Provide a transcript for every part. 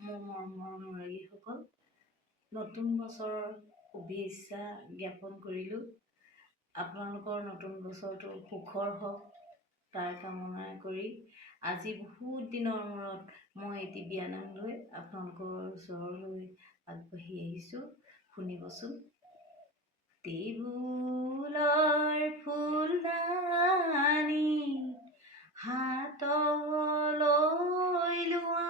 মোৰ মৰমৰ অনুৰাগীসকল, নতুন বছৰৰ শুভেচ্ছা জ্ঞাপন কৰিলোঁ। আপোনালোকৰ নতুন বছৰটো সুখৰ হওক তাৰ কামনা কৰি আজি বহুত দিনৰ মূৰত মই এটি বিয়ানাম লৈ আপোনালোকৰ ওচৰলৈ আগবাঢ়ি আহিছোঁ। শুনিবচোন। টেবুলৰ ফুলদানি হাতলৈ লোৱা,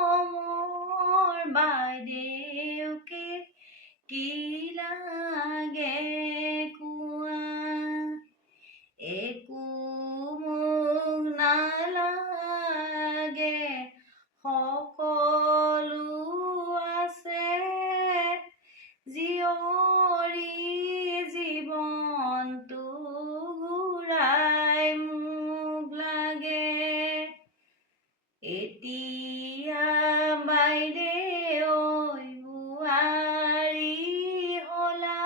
মৰমৰ বাইদেউকে কি লাগে কোৱা, একো মোক নালাগে সকলো আছে, জীয়ৰী জীৱনটো ঘূৰাই মোক লাগে। এতিয়া বাইদেউ বোৱাৰী হলা,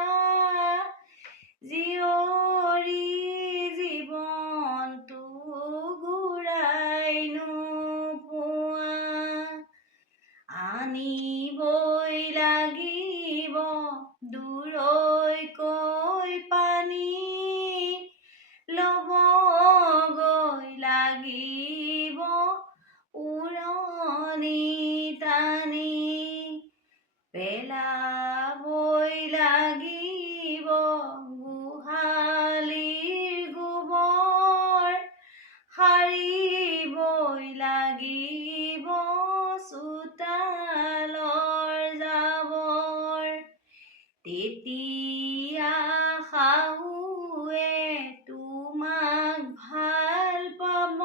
জীয়ৰী জীৱনটো ঘূৰাই নোপোৱা, আনিবই লাগিব দূৰৈকৈ পানী, ল'বগৈ লাগিব উৰণি টানি, পেলাবই লাগিব গোহালিৰ গোবৰ, সাৰিবই লাগিব চোতালৰ জাবৰ। তেতিয়া শাহুৱে তোমাক ভাল পাব,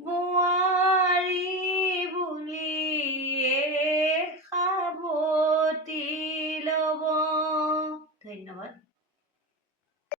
বোৱাৰী বুলিয়ে সাৱটি ল'ব। ধন্যবাদ।